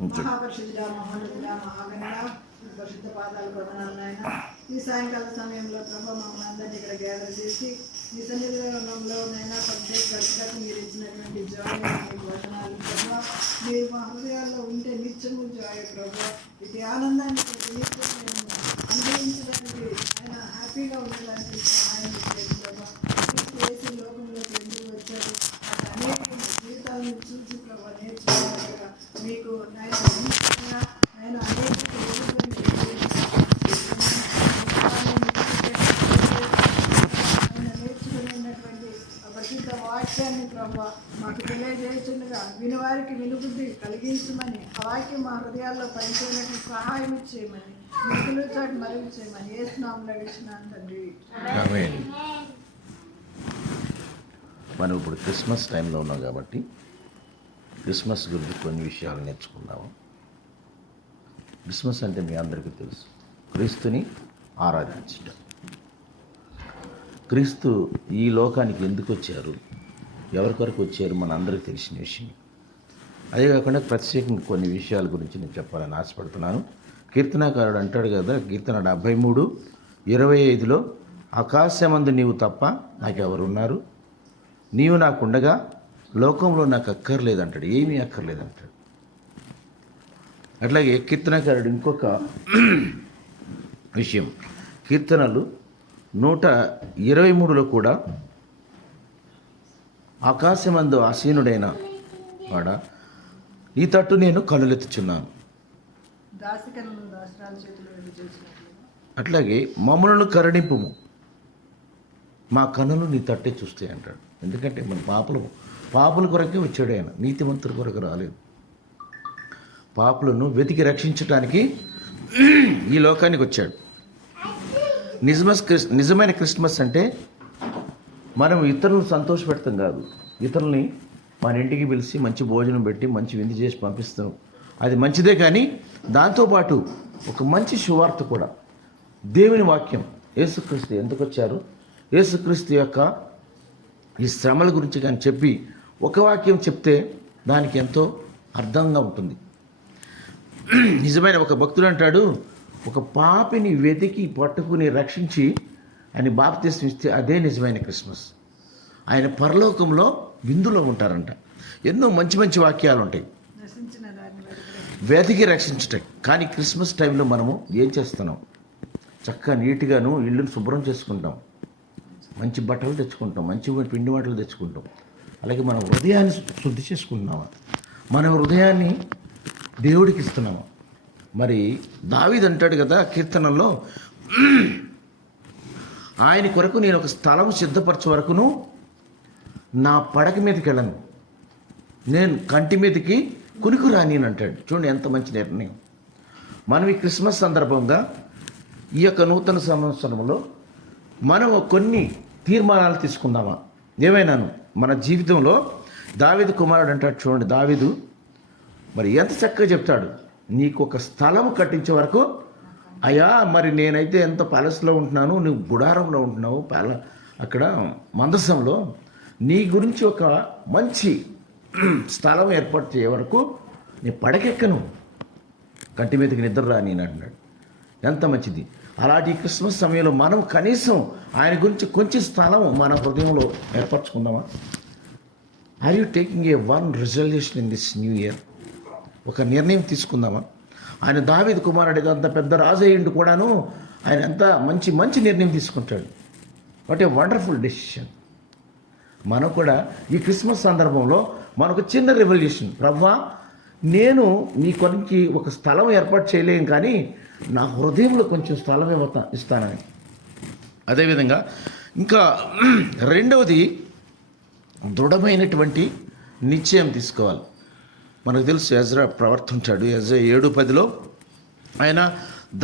మహాపరిశుద్ధుడా, మహోన్నతుడా, మహాగణుడా, పరిశుద్ధ పాదాలు వందనాలు నాయన. ఈ సాయంకాల సమయంలో ప్రభు మమ్మల్ని అందరినీ ఇక్కడ గ్యాదర్ చేసి మీ సన్నిధిలో నైనా ప్రత్యేక గడిపడానికి మీరు ఇచ్చినటువంటి జాయ్ మీకు వచనాలు ప్రభు. మీరు మా హృదయాల్లో ఉంటే నిత్యము జాయ్ ప్రభు. ఇది ఆనందాన్ని నిత్యం మేము అనుభవించడానికి ఆయన హ్యాపీగా ఉండడానికి సహాయం చేయండి ప్రభు. క్రీస్తు యేసు లోకంలోకి ఎందుకు వచ్చారు, అనేక జీవితాలను చూసి ప్రభు నేర్చుకోవాలిగా మీకు నాయన ఆయన అనేక నేర్చుకునేటువంటి ప్రసిద్ధ వాక్యాన్ని ప్రభు మాకు తెలియజేస్తుండగా వినివారికి వినుబుద్ధి కలిగించమని, ఆ వాక్యం మా హృదయాల్లో పనిచేయడానికి సహాయం చేయమని, మిక్కులు చాటు మరుగు చేయమని యేసునామములో అడిగినాను తండ్రి. మనం ఇప్పుడు క్రిస్మస్ టైంలో ఉన్నాం కాబట్టి క్రిస్మస్ గురించి కొన్ని విషయాలు నేర్చుకుందాము. క్రిస్మస్ అంటే మీ అందరికీ తెలుసు, క్రీస్తుని ఆరాధించడం. క్రీస్తు ఈ లోకానికి ఎందుకు వచ్చారు, ఎవరి కొరకు వచ్చారు మన అందరికీ తెలిసిన విషయం. అదే కాకుండా ప్రత్యేకంగా కొన్ని విషయాల గురించి నేను చెప్పాలని ఆశపడుతున్నాను. కీర్తనాకారుడు అంటాడు కదా, కీర్తన 73:25లో ఆకాశమందు నీవు తప్ప నాకెవరున్నారు, నీవు నాకుండగా లోకంలో నాకు అక్కర్లేదంటాడు, ఏమీ అక్కర్లేదంటాడు. అట్లాగే కీర్తనకారుడు ఇంకొక విషయం, కీర్తనలు 123లో కూడా ఆకాశమందు ఆసీనుడైన వాడ ఈ తట్టు నేను కనులెత్తుచున్నాను. అట్లాగే మమ్మలను కరుణింపుము, మా కన్నులు నీ తట్టే చూస్తాయి అంటాడు. ఎందుకంటే మన పాపుల కొరకే వచ్చాడు ఆయన, నీతిమంతుల కొరకు రాలేదు. పాపులను వెతికి రక్షించడానికి ఈ లోకానికి వచ్చాడు. నిజమైన క్రిస్మస్ అంటే మనం ఇతరులను సంతోషపెడతాం కాదు, ఇతరుల్ని మన ఇంటికి పిలిచి మంచి భోజనం పెట్టి మంచి విందు చేసి పంపిస్తాం, అది మంచిదే. కానీ దాంతోపాటు ఒక మంచి సువార్త కూడా, దేవుని వాక్యం. యేసుక్రీస్తు ఎందుకు వచ్చారు, యేసుక్రీస్తు యొక్క ఈ శ్రమల గురించి కానీ చెప్పి ఒక వాక్యం చెప్తే దానికి ఎంతో అర్థంగా ఉంటుంది. నిజమైన ఒక భక్తుడు అంటాడు, ఒక పాపిని వెతికి పట్టుకుని రక్షించి ఆయన బాప్తిస్మం ఇస్తే అదే నిజమైన క్రిస్మస్. ఆయన పరలోకంలో విందులో ఉంటారంట. ఎన్నో మంచి మంచి వాక్యాలు ఉంటాయి వెతికి రక్షించటం. కానీ క్రిస్మస్ టైంలో మనము ఏం చేస్తున్నాం, చక్కగా నీట్గాను ఇల్లును శుభ్రం చేసుకుంటాం, మంచి బట్టలు తెచ్చుకుంటాం, మంచి పిండి వంటలు తెచ్చుకుంటాం. అలాగే మన హృదయాన్ని శుద్ధి చేసుకుంటున్నామా, మన హృదయాన్ని దేవుడికి ఇస్తున్నామా. మరి దావీదు అంటాడు కదా కీర్తనల్లో, ఆయన కొరకు నేను ఒక స్థలం సిద్ధపరచే వరకును నా పడక మీదకి వెళ్ళను, నేను కంటి మీదకి కునికి రాని అంటాడు. చూడండి ఎంత మంచి నిర్ణయం. మనం ఈ క్రిస్మస్ సందర్భంగా ఈ యొక్క నూతన సంవత్సరంలో మనం కొన్ని తీర్మానాలు తీసుకుందామా. ఏమైనాను మన జీవితంలో దావీదు కుమారుడు అంటాడు చూడండి, దావీదు మరి ఎంత చక్కగా చెప్తాడు, నీకు ఒక స్థలం కట్టించే వరకు అయ్యా, మరి నేనైతే ఎంత ప్యాలెస్లో ఉంటున్నాను, నువ్వు గుడారంలో ఉంటున్నావు, అక్కడ మందసంలో, నీ గురించి ఒక మంచి స్థలం ఏర్పాటు చేయ వరకు నీ పడకెక్కను, కంటి మీదకి నిద్ర రాని అంటున్నాడు. ఎంత మంచిది. అలాంటి క్రిస్మస్ సమయంలో మనం కనీసం ఆయన గురించి కొంచెం స్థలం మన హృదయంలో ఏర్పరచుకుందామా. Are you taking a one resolution in this new year? ఒక నిర్ణయం తీసుకుందామా. ఆయన దావీదు కుమారుడు అంత పెద్ద రాజయ్యుడు కూడాను ఆయన ఎంత మంచి మంచి నిర్ణయం తీసుకుంటాడు. What a wonderful decision. మనం కూడా ఈ క్రిస్మస్ సందర్భంలో మనకు చిన్న రెవల్యూషన్, ప్రభువా నేను నీ కొనికి ఒక స్థలం ఏర్పాటు చేయలేం, కానీ నా హృదయంలో కొంచెం స్థలం ఇస్తానని. అదేవిధంగా ఇంకా రెండవది దృఢమైనటువంటి నిశ్చయం తీసుకోవాలి. మనకు తెలుసు ఎజ్రా ప్రవర్తించాడు. ఎజ్రా 7:10లో ఆయన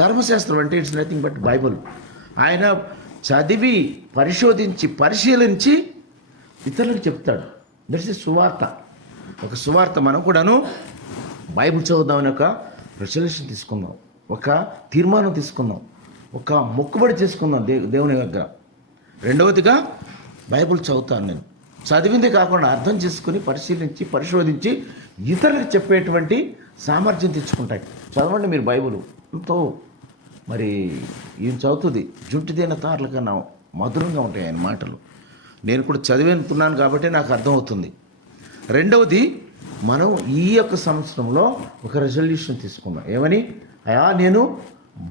ధర్మశాస్త్రం అంటే ఇట్స్ నథింగ్ బట్ బైబుల్. ఆయన చదివి పరిశీలించి ఇతరులకు చెప్తాడు. దట్స్ ఏ సువార్త. ఒక సువార్త. మనం కూడాను బైబుల్ చదువుదామని ఒక రెజల్యూషన్ తీసుకుందాం, ఒక తీర్మానం తీసుకుందాం, ఒక మొక్కుబడి చేసుకుందాం దేవుని దగ్గర. రెండవదిగా బైబుల్ చదువుతాను నేను, చదివింది కాకుండా అర్థం చేసుకుని పరిశీలించి పరిశోధించి ఇతరులకు చెప్పేటువంటి సామర్థ్యం తెచ్చుకుంటాయి. చదవండి మీరు బైబిల్, ఎంతో మరి ఈయన చదువుతుంది జుట్టుదైన తారల కన్నా మధురంగా ఉంటాయి ఆయన మాటలు. నేను కూడా చదివేనుకున్నాను కాబట్టి నాకు అర్థమవుతుంది. రెండవది, మనం ఈ యొక్క సంవత్సరంలో ఒక రెజల్యూషన్ తీసుకున్నాం. ఏమని? అయా నేను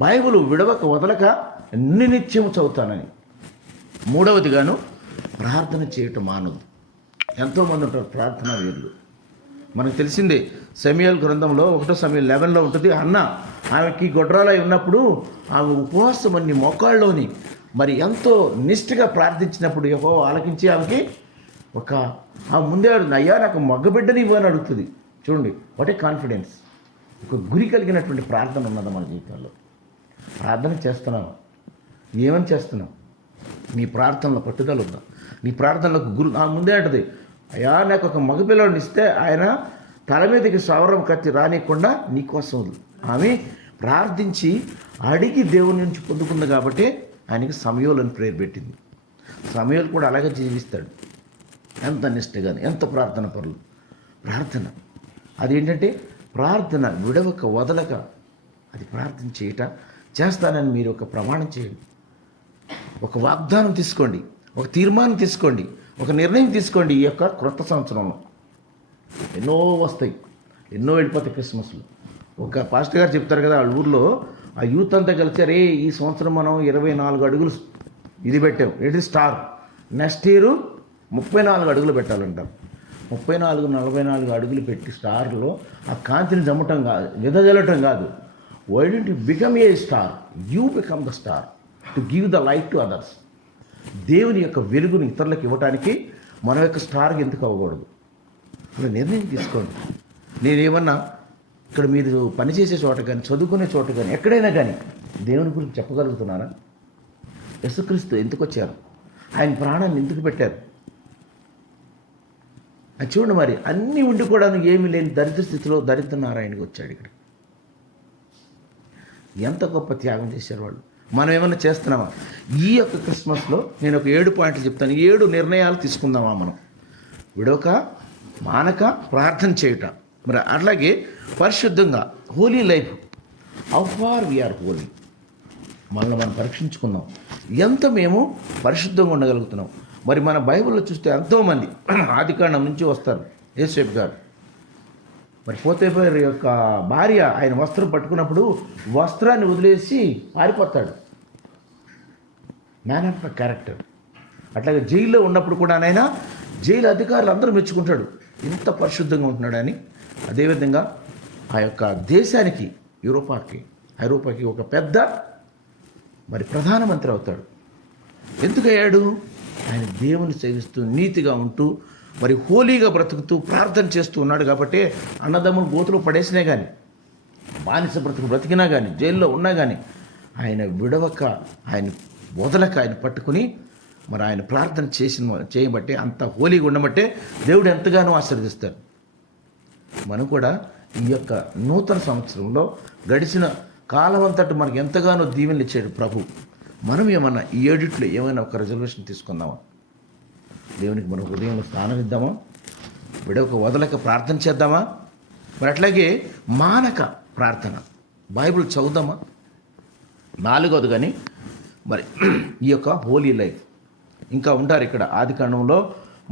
బైబిల్ విడవక వదలక నిత్యం చదువుతానని. మూడవదిగాను ప్రార్థన చేయటం మానదు. ఎంతోమంది ఉంటారు ప్రార్థనా వీరులు. మనకు తెలిసిందే, సమూయేలు గ్రంథంలో 1 సమూయేలు 11లో ఉంటుంది. అన్న ఆమెకి గొడ్రాలై ఉన్నప్పుడు ఆమె ఉపవాసం అన్ని మోకాళ్ళలోని మరి ఎంతో నిష్ఠగా ప్రార్థించినప్పుడు యెహోవా ఆలకించి ఆమెకి ఆమె ముందే అడుగుతుంది, అయ్యా నాకు మగబిడ్డని ఇవ్వని అడుగుతుంది. చూడండి, వాట్ ఏ కాన్ఫిడెన్స్. ఒక గురి కలిగినటువంటి ప్రార్థన ఉన్నదా మన జీవితంలో? ప్రార్థన చేస్తున్నావా? ఏమని చేస్తున్నావు? నీ ప్రార్థనలో పట్టుదల ఉందా? నీ ప్రార్థనలకు ముందే అంటది, అయ్యా నాకు ఒక మగపిల్లడిని ఇస్తే ఆయన తల మీదకి సౌరం కత్తి రానియకుండా నీకోసం వదులు. ఆమె ప్రార్థించి అడిగి దేవుని నుంచి పొందుకుంది కాబట్టి ఆయనకి సమూయేలుని ప్రేరు పెట్టింది. సమూయేలు కూడా అలాగే జీవిస్తాడు. ఎంత నిష్ఠగాని, ఎంత ప్రార్థన పరులు. ప్రార్థన అదేంటంటే ప్రార్థన విడవక వదలక అది ప్రార్థన చేస్తానని మీరు ఒక ప్రమాణం చేయండి. ఒక వాగ్దానం తీసుకోండి, ఒక తీర్మానం తీసుకోండి, ఒక నిర్ణయం తీసుకోండి. ఈ యొక్క క్రొత్త సంవత్సరంలో ఎన్నో వస్తాయి, ఎన్నో వెళ్ళిపోతాయి క్రిస్మస్లో. ఒక పాస్టర్ గారు చెప్తారు కదా, వాళ్ళ ఊర్లో ఆ యూత్ అంతా కలిసారే ఈ సంవత్సరం మనం 24 అడుగులు ఇది పెట్టాం, ఇది స్టార్. నెక్స్ట్ ఇయర్ 34 అడుగులు పెట్టాలంటారు. 44 అడుగులు పెట్టి స్టార్లో ఆ కాంతిని జమ్మటం కాదు, విదజల్లటం కాదు. Why don't you become a star? You become the star to give the light to others. దేవుని యొక్క వెలుగుని ఇతరులకు ఇవ్వడానికి మన యొక్క స్టార్కి ఎందుకు అవ్వకూడదు? అలా నిర్ణయం తీసుకోండి. నేనేమన్నా ఇక్కడ మీరు పనిచేసే చోట కానీ, చదువుకునే చోట కానీ, ఎక్కడైనా కానీ దేవుని గురించి చెప్పగలుగుతున్నారా? యేసుక్రీస్తు ఎందుకు వచ్చారు? ఆయన ప్రాణాన్ని ఎందుకు పెట్టారు? అది చూడండి. మరి అన్నీ ఉండి కూడా ఏమీ లేని దరిద్ర స్థితిలో దరిద్ర నారాయణకి వచ్చాడు ఇక్కడ. ఎంత గొప్ప త్యాగం చేశారు వాళ్ళు. మనం ఏమన్నా చేస్తున్నామా? ఈ యొక్క క్రిస్మస్లో నేను ఒక 7 పాయింట్లు చెప్తాను. 7 నిర్ణయాలు తీసుకుందామా మనం? విడవక మానక ప్రార్థన చేయుట. మరి అట్లాగే పరిశుద్ధంగా holy life. How far we are holy. మనల్ని మనం పరీక్షించుకుందాం, ఎంత మేము పరిశుద్ధంగా ఉండగలుగుతున్నాం. మరి మన బైబిల్లో చూస్తే ఎంతోమంది ఆదికాండం నుంచి వస్తారు. యేసేపు గారు మరి పోతేఫరు యొక్క భార్య ఆయన వస్త్రం పట్టుకున్నప్పుడు వస్త్రాన్ని వదిలేసి పారిపోతాడు. Man of the character. అట్లాగే జైల్లో ఉన్నప్పుడు కూడా ఆయన జైలు అధికారులు అందరూ మెచ్చుకుంటాడు, ఇంత పరిశుద్ధంగా ఉంటున్నాడని. అదేవిధంగా ఆ యొక్క దేశానికి ఐరోపాకి ఒక పెద్ద మరి ప్రధానమంత్రి అవుతాడు. ఎందుకయ్యాడు? ఆయన దేవుని సేవిస్తూ నీతిగా ఉంటూ మరి హోలీగా బ్రతుకుతూ ప్రార్థన చేస్తూ ఉన్నాడు కాబట్టి. అన్నదమ్ములు గోతులు పడేసినా కానీ, బానిస బ్రతికినా కానీ, జైల్లో ఉన్నా కానీ ఆయన విడవక, ఆయన వదలక, ఆయన పట్టుకుని మరి ఆయన ప్రార్థన చేయబట్టే, అంత హోలీగా ఉండబట్టే దేవుడు ఎంతగానో ఆశీర్వదిస్తాడు. మనం కూడా ఈ యొక్క నూతన సంవత్సరంలో గడిచిన కాలం అంతటి మనకు ఎంతగానో దీవెనలు ఇచ్చాడు ప్రభు. మనం ఏమన్నా ఈ 7 ఏమైనా ఒక రిజర్వేషన్ తీసుకుందామా? దేవునికి మనం హృదయంలో స్థానం ఇద్దామా? విడవక వదలక ప్రార్థన చేద్దామా? మరి అట్లాగే మానక ప్రార్థన, బైబిల్ చదువుదామా? 4వది కానీ మరి ఈ యొక్క హోలీ లైఫ్ ఇంకా ఉంటారు ఇక్కడ. ఆదికాండంలో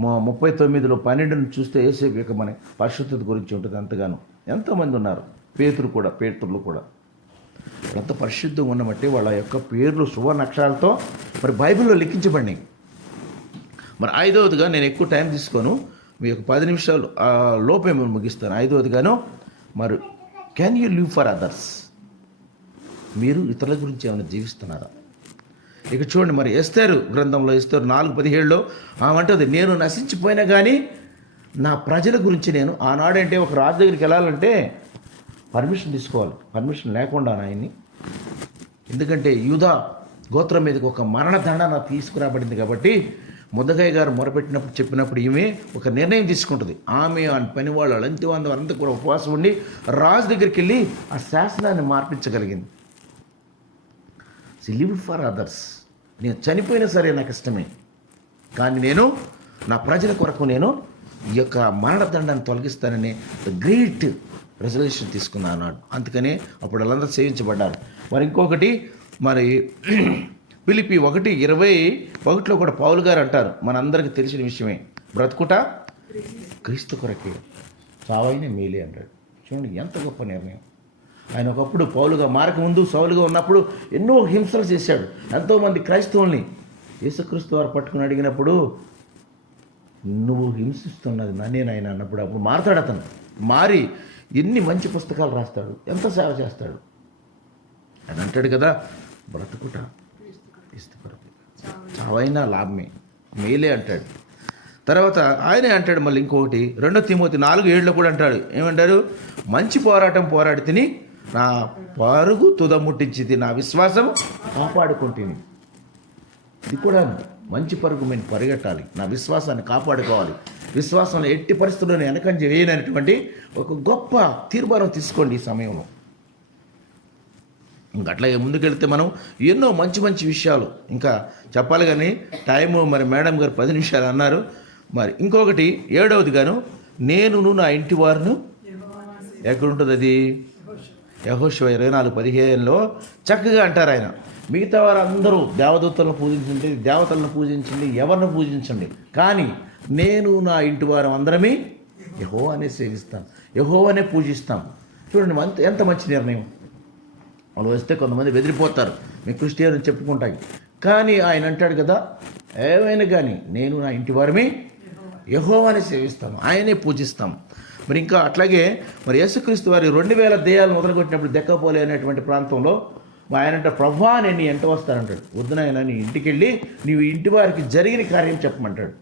39లో 12 చూస్తే యేసేపు యొక్క మన పరిశుద్ధత గురించి ఉంటుంది ఎంతగానో. ఎంతోమంది ఉన్నారు. పేతురులు కూడా అంత పరిశుద్ధంగా ఉన్నబట్టి వాళ్ళ యొక్క పేర్లు సువర్ణ అక్షరాలతో మరి బైబిల్లో లిఖించబడినాయి. మరి 5వదిగా నేను ఎక్కువ టైం తీసుకోను, మీ యొక్క 10 నిమిషాలు లోపే మేము ముగిస్తాను. 5వదిగాను మరి can you live for others? మీరు ఇతరుల గురించి ఏమైనా జీవిస్తున్నారా? ఇక చూడండి, మరి ఎస్తేరు గ్రంథంలో ఎస్తేరు 4:17లో ఆమంటది, నేను నశించిపోయినా కానీ నా ప్రజల గురించి నేను, ఆనాడంటే ఒక రాజు దగ్గరికి వెళ్ళాలంటే పర్మిషన్ తీసుకోవాలి. పర్మిషన్ లేకుండా ఆయన్ని, ఎందుకంటే యూదా గోత్రం మీదకి ఒక మరణదండన తీసుకురాబడింది కాబట్టి ముద్దకాయ గారు మొరపెట్టినప్పుడు చెప్పినప్పుడు ఈమె ఒక నిర్ణయం తీసుకుంటుంది. ఆమె ఆ పని వాళ్ళు అలంతివంతా కూడా ఉపవాసం ఉండి రాజు దగ్గరికి వెళ్ళి ఆ శాసనాన్ని మార్పించగలిగింది. Live for others. నేను చనిపోయినా సరే నాకు ఇష్టమే, కానీ నేను నా ప్రజల కొరకు నేను ఈ యొక్క మరణదండాన్ని తొలగిస్తానని గ్రేట్ రెజల్యూషన్ తీసుకున్నాను అన్నాడు. అందుకనే అప్పుడు వాళ్ళందరూ సేవించబడ్డారు. మరి ఇంకొకటి మరి ఫిలిప్పీ 1:21 కూడా పౌలు గారు అంటారు, మనందరికీ తెలిసిన విషయమే, బ్రతుకుట క్రీస్తు కొరకే, చావైన మేలే అంటాడు. చూడండి ఎంత గొప్ప నిర్ణయం. ఆయన ఒకప్పుడు పౌలుగా మారకముందు సౌలుగా ఉన్నప్పుడు ఎన్నో హింసలు చేశాడు. ఎంతోమంది క్రైస్తవుల్ని యేసుక్రీస్తు వారు పట్టుకుని అడిగినప్పుడు, నువ్వు హింసిస్తున్నది నన్నేనాయన అన్నప్పుడు అప్పుడు మారతాడు. అతను మారి ఎన్ని మంచి పుస్తకాలు రాస్తాడు, ఎంత సేవ చేస్తాడు. అని అంటాడు కదా, బ్రతుకుట క్రీస్తు కొరకే, చావైనా లాభమే, మేలే అంటాడు. తర్వాత ఆయనే అంటాడు మళ్ళీ ఇంకొకటి 2 తిమోతి 4:7 కూడా అంటాడు. ఏమంటారు? మంచి పోరాటం పోరాడి తిని నా పరుగు తుదముట్టించింది, నా విశ్వాసం కాపాడుకుంటుంది. ఇది కూడా మంచి పరుగు మేము పరిగెట్టాలి, నా విశ్వాసాన్ని కాపాడుకోవాలి. విశ్వాసంలో ఎట్టి పరిస్థితుల్లో వెనకంజ వేయనటువంటి ఒక గొప్ప తీర్మానం తీసుకోండి ఈ సమయంలో. ఇంకా అట్లాగే ముందుకెళ్తే మనం ఎన్నో మంచి మంచి విషయాలు ఇంకా చెప్పాలి, కానీ టైము మరి మేడం గారు 10 నిమిషాలు అన్నారు. మరి ఇంకొకటి 7వది గాను, నేనును నా ఇంటి వారును, ఎక్కడుంటుంది అది? యెహోషువ 24:15 చక్కగా అంటారు ఆయన, మిగతా వారు అందరూ దేవదూతలను పూజించండి, దేవతలను పూజించండి, ఎవరిని పూజించండి, కానీ నేను నా ఇంటి వారు అందరమే యెహోవానే సేవిస్తాం, యెహోవానే పూజిస్తాం. చూడండి ఎంత మంచి నిర్ణయం. వాళ్ళు వస్తే కొంతమంది బెదిరిపోతారు, మీ క్రిస్టియన్ చెప్పుకుంటాయి, కానీ ఆయన అంటాడు కదా, ఏమైనా కానీ నేను నా ఇంటి వారమే యెహోవానే సేవిస్తాము, ఆయనే పూజిస్తాం. మరి ఇంకా అట్లాగే మరి యేసుక్రీస్తు వారి 2000 దెయ్యాలు మొదలుకొట్టినప్పుడు దెక్కపోలే అనేటువంటి ప్రాంతంలో ఆయన అంటే, ప్రభువా నేను నీ ఎంట వస్తానంటాడు. వద్దునైనా నీ ఇంటికి వెళ్ళి నీవు ఇంటి వారికి జరిగిన కార్యం చెప్పమంటాడు.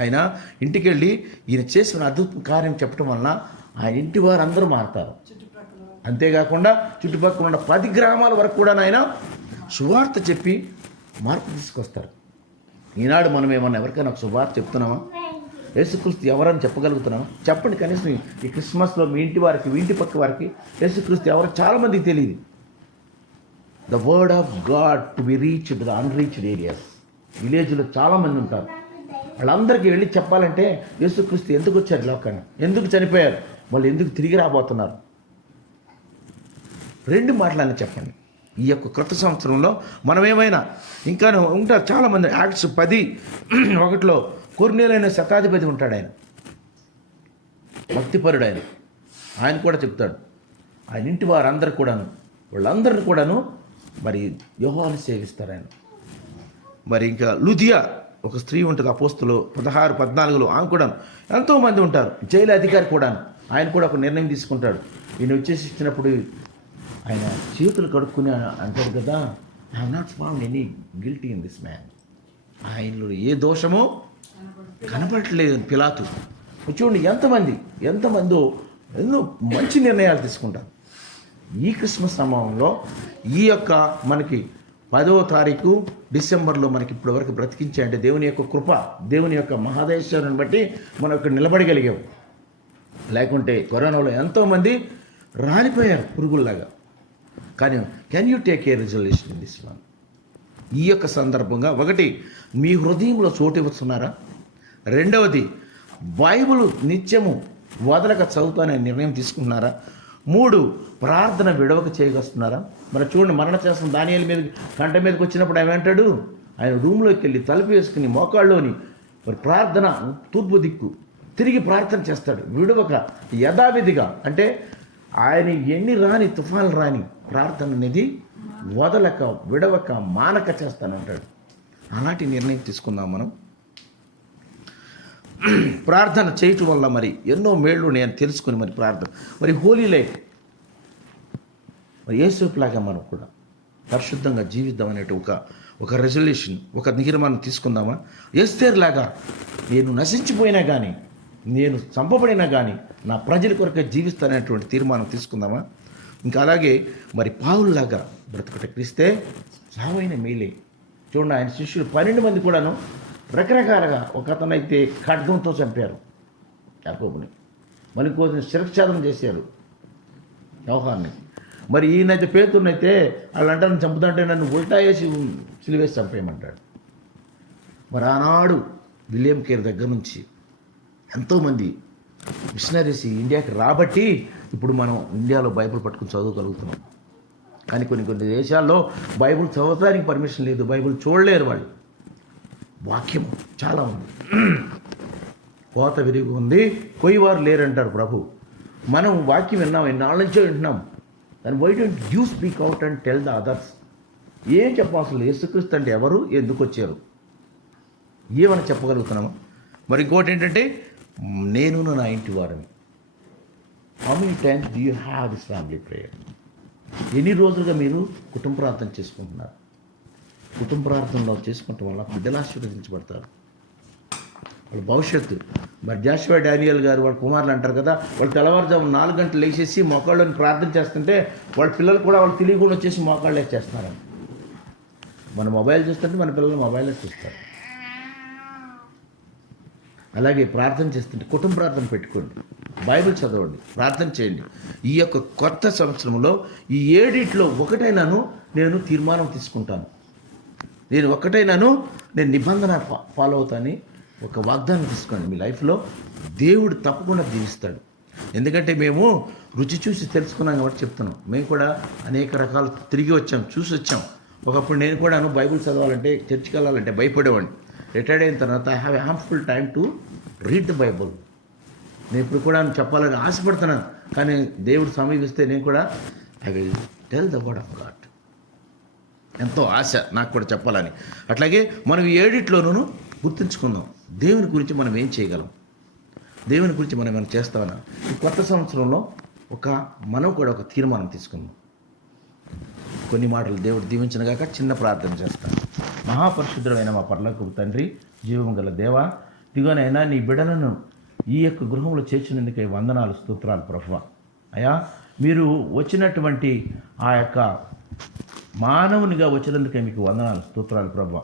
ఆయన ఇంటికి వెళ్ళి ఈయన చేసిన అద్భుత కార్యం చెప్పడం వలన ఆయన ఇంటి వారు అందరూ మారుతారు. అంతేకాకుండా చుట్టుపక్కల ఉన్న 10 గ్రామాల వరకు కూడా ఆయన సువార్త చెప్పి మార్పు తీసుకొస్తారు. ఈనాడు మనం ఏమన్నా ఎవరికైనా ఒక సువార్త చెప్తున్నామా? యేసుక్రీస్తు ఎవరని చెప్పగలుగుతున్నామా? చెప్పండి. కనీసం ఈ క్రిస్మస్లో మీ ఇంటి వారికి, మీ ఇంటి పక్క వారికి యేసుక్రీస్తు ఎవరు చాలామందికి తెలియదు. The word of God to be reached the unreached areas. విలేజ్లో చాలామంది ఉంటారు. వాళ్ళందరికీ వెళ్ళి చెప్పాలంటే యేసుక్రీస్తు ఎందుకు వచ్చారు లోకాన్ని, ఎందుకు చనిపోయారు, వాళ్ళు ఎందుకు తిరిగి రాబోతున్నారు, 2 మాటలని చెప్పండి. ఈ యొక్క క్రొత్త సంవత్సరంలో మనం ఏమైనా ఇంకా ఉంటారు చాలామంది. యాక్ట్స్ 10:1 కొర్నేలైన శతాధిపతి ఉంటాడు. ఆయన భక్తిపరుడు. ఆయన కూడా చెప్తాడు, ఆయన ఇంటి వారందరూ కూడాను, వాళ్ళందరిని కూడాను మరి యెహోవాను సేవిస్తారు ఆయన. మరి ఇంకా లుదియా ఒక స్త్రీ ఉంటుంది, అపోస్తులు 16-14 ఆమె కూడా, ఎంతోమంది ఉంటారు. జైలు అధికారి కూడాను, ఆయన కూడా ఒక నిర్ణయం తీసుకుంటాడు. ఈయన వచ్చేసి ఇచ్చినప్పుడు ఆయన చేతులు కడుక్కుని అంటాడు కదా, I have not found any guilty in this man. ఆయనలో ఏ దోషమో కనపడట్లేదు పిలాతు. చూడండి ఎంతమందో ఎన్నో మంచి నిర్ణయాలు తీసుకుంటారు. ఈ క్రిస్మస్ సమయంలో ఈ యొక్క మనకి 10వ తారీఖు డిసెంబర్లో మనకి ఇప్పటివరకు బ్రతికించే అంటే దేవుని యొక్క కృప, దేవుని యొక్క మహాదేశ్వరుని బట్టి మనం ఇక్కడ నిలబడగలిగాం. లేకుంటే కరోనాలో ఎంతోమంది రాలిపోయారు పురుగుల్లాగా. కానీ can you take a resolution in this one? ఈ యొక్క సందర్భంగా 1 మీ హృదయంలో చోటు ఇవ్వస్తున్నారా? 2వది బైబిల్ నిత్యము వదలక చదువుతానే నిర్ణయం తీసుకుంటున్నారా? 3 ప్రార్థన విడవక చేయగలుగుతున్నారా? మరి చూడండి, మరణ చేస్తున్న దానియేలు మీద కంట మీదకి వచ్చినప్పుడు ఏమంటాడు? ఆయన రూమ్లోకి వెళ్ళి తలుపు వేసుకుని మోకాళ్ళలోని మరి ప్రార్థన తూర్పు దిక్కు తిరిగి ప్రార్థన చేస్తాడు విడవక, యథావిధిగా. అంటే ఆయన ఎన్ని రాని తుఫాన్లు రాని ప్రార్థన అనేది వదలక విడవక మానక చేస్తానంటాడు. అలాంటి నిర్ణయం తీసుకుందాం మనం. ప్రార్థన చేయటం వల్ల మరి ఎన్నో మేళ్ళు నేను తెలుసుకుని మరి ప్రార్థన మరి హోలీ లైఫ్ మరి యేసులాగా మనం కూడా పరిశుద్ధంగా జీవిద్దాం అనేటి ఒక రెజల్యూషన్, ఒక తీర్మానం తీసుకుందామా? ఎస్తేర్లాగా నేను నశించిపోయినా కానీ, నేను చంపబడినా కానీ నా ప్రజల కొరకే జీవిస్తాననేటువంటి తీర్మానం తీసుకుందామా? ఇంకా అలాగే మరి పావుల్లాగా బ్రతుకుట క్రీస్తే చావైన మేలే. చూడండి, ఆయన శిష్యులు 12 మంది కూడాను రకరకాలుగా, ఒక అతనైతే ఖడ్గంతో చంపారు యాకోబుని, మళ్ళీ ఇంకోసం శిరఛేదనం చేశారు యోహాన్ని. మరి ఈయనైతే పేతురునైతే వాళ్ళు అంటారు, చంపుతుంటే నన్ను ఉల్టా వేసి సిలివేసి చంపేయమంటాడు. మరి ఆనాడు విలియం కేర్ దగ్గర నుంచి ఎంతోమంది మిషనరీస్ ఇండియాకి రాబట్టి ఇప్పుడు మనం ఇండియాలో బైబిల్ పట్టుకుని చదవగలుగుతున్నాం. కానీ కొన్ని దేశాల్లో బైబిల్ చదవడానికి పర్మిషన్ లేదు, బైబిల్ చూడలేరు వాళ్ళు. వాక్యం చాలా ఉంది, కోత విరిగి ఉంది, కొయ్యవారు లేరంటారు ప్రభు. మనం వాక్యం విన్నాం, ఎన్నాళ్ళ నుంచో వింటున్నాం. And why don't you speak out and tell the others? ఏం చెప్పాల్సిన యేసుక్రీస్తు అంటే ఎవరు, ఎందుకు వచ్చారు, ఏమని చెప్పగలుగుతున్నాము? మరి ఇంకోటి ఏంటంటే నేను నా ఇంటి వారిని. How many times do you have this family prayer? ఎన్ని రోజులుగా మీరు కుటుంబ ప్రార్థన చేసుకుంటున్నారు? కుటుంబ ప్రార్థనలో చేసుకుంటాం వల్ల బిడ్డలు ఆశీర్వదించబడతారు, వాళ్ళ భవిష్యత్తు. మరి జాషువా డానియల్ గారు వాళ్ళ కుమారులు అంటారు కదా, వాళ్ళు తెల్లవారుజాము 4 గంటలు లేచేసి మోకాళ్ళని ప్రార్థన చేస్తుంటే వాళ్ళ పిల్లలు కూడా వాళ్ళు తెలియకుండా వచ్చేసి మోకాళ్ళు చేస్తున్నారు. మన మొబైల్ చూస్తుంటే మన పిల్లలు మొబైల్లో చూస్తారు. అలాగే ప్రార్థన చేస్తుంటే కుటుంబ ప్రార్థన పెట్టుకోండి, బైబిల్ చదవండి, ప్రార్థన చేయండి. ఈ యొక్క కొత్త సంవత్సరంలో ఈ 7 ఒకటైనాను నేను తీర్మానం తీసుకుంటాను, నేను నిబంధన ఫాలో అవుతాను, ఒక వాగ్దానం తీసుకోండి. మీ లైఫ్లో దేవుడు తప్పకుండా దీవిస్తాడు. ఎందుకంటే మేము రుచి చూసి తెలుసుకున్నాం కాబట్టి చెప్తున్నాం. మేము కూడా అనేక రకాలు తిరిగి వచ్చాం, చూసి వచ్చాం. ఒకప్పుడు నేను కూడాను బైబిల్ చదవాలంటే, చర్చికి వెళ్ళాలంటే భయపడేవాడిని. రిటైర్డ్ అయిన తర్వాత I have harmful time to read the Bible. నేను ఇప్పుడు కూడా చెప్పాలని ఆశపడుతున్నాను, కానీ దేవుడు సమీపిస్తే నేను కూడా I will tell the word of God. ఎంతో ఆశ నాకు కూడా చెప్పాలని. అట్లాగే మనం ఈ 7 గుర్తుంచుకుందాం, దేవుని గురించి మనం ఏం చేయగలం, దేవుని గురించి మనం ఏమైనా చేస్తామన్నా. ఈ కొత్త సంవత్సరంలో మనం కూడా ఒక తీర్మానం తీసుకుందాం. కొన్ని మాటలు దేవుడు దీవించినగాక చిన్న ప్రార్థన చేస్తాను. మహాపరిశుద్ధుడైన మా పరలోకపు తండ్రి, జీవం గల దేవా, ఇదిగోనైనా నీ బిడ్డలను ఈ యొక్క గృహంలో చేర్చినందుకే వందనాలు, స్తోత్రాలు ప్రభువా. అయ్యా, మీరు వచ్చినటువంటి ఆ యొక్క మానవునిగా వచ్చినందుకే మీకు వందనాలు, స్తోత్రాలు ప్రభువా.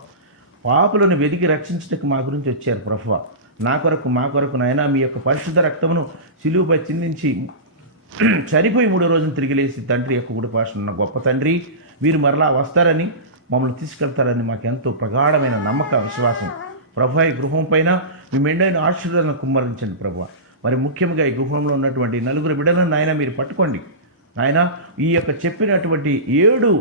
పాపులను వెతికి రక్షించడానికి మా గురించి వచ్చారు ప్రభువా. మా కొరకు నాయనా మీ యొక్క పరిశుద్ధ రక్తమును సిలువపై చిందించి చనిపోయి 3వ రోజున తిరిగి లేచి తండ్రి యొక్క గుడిపాషణ ఉన్న గొప్ప తండ్రి, మీరు మరలా వస్తారని, మమ్మల్ని తీసుకెళ్తారని మాకెంతో ప్రగాఢమైన నమ్మకం, విశ్వాసం ప్రభువా. ఈ గృహం పైన మీ మెండైన ఆశీర్వాదాలను కుమ్మరించండి ప్రభువా. మరి ముఖ్యంగా ఈ గృహంలో ఉన్నటువంటి 4 బిడ్డలను నాయన మీరు పట్టుకోండి నాయన. ఈ యొక్క చెప్పినటువంటి 7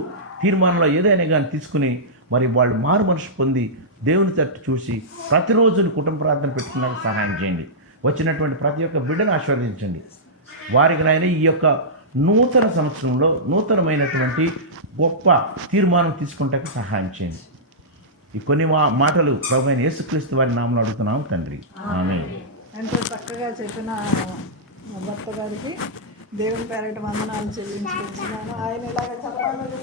తీర్మానంలో ఏదైనా కానీ తీసుకుని మరి వాళ్ళు మారు మనసు పొంది దేవుని తట్టు చూసి ప్రతిరోజు కుటుంబ ప్రార్థన పెట్టుకున్నాక సహాయం చేయండి. వచ్చినటువంటి ప్రతి ఒక్క బిడ్డను ఆశీర్వదించండి. వారికి నాయన ఈ యొక్క నూతన సంవత్సరంలో నూతనమైనటువంటి గొప్ప తీర్మానం తీసుకుంటానికి సహాయం చేయండి. ఈ కొన్ని మాటలు ప్రభువైన యేసుక్రీస్తు వారి నామములో అడుగుతున్నాం తండ్రి, ఆమేన్. ఎంతో చక్కగా చెప్పిన భర్త గారికి దేవుని పేరిట వందనాలు చెల్లించుకుంటున్నాను. ఆయన ఇలాగ చెప్పాలని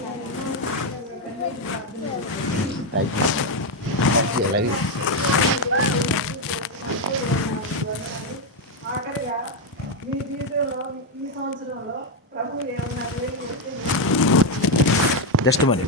ఆఖరిగా మీ జీవితంలో ఈ సంవత్సరంలో ప్రభు ఏమన్నా జస్ట్ మరి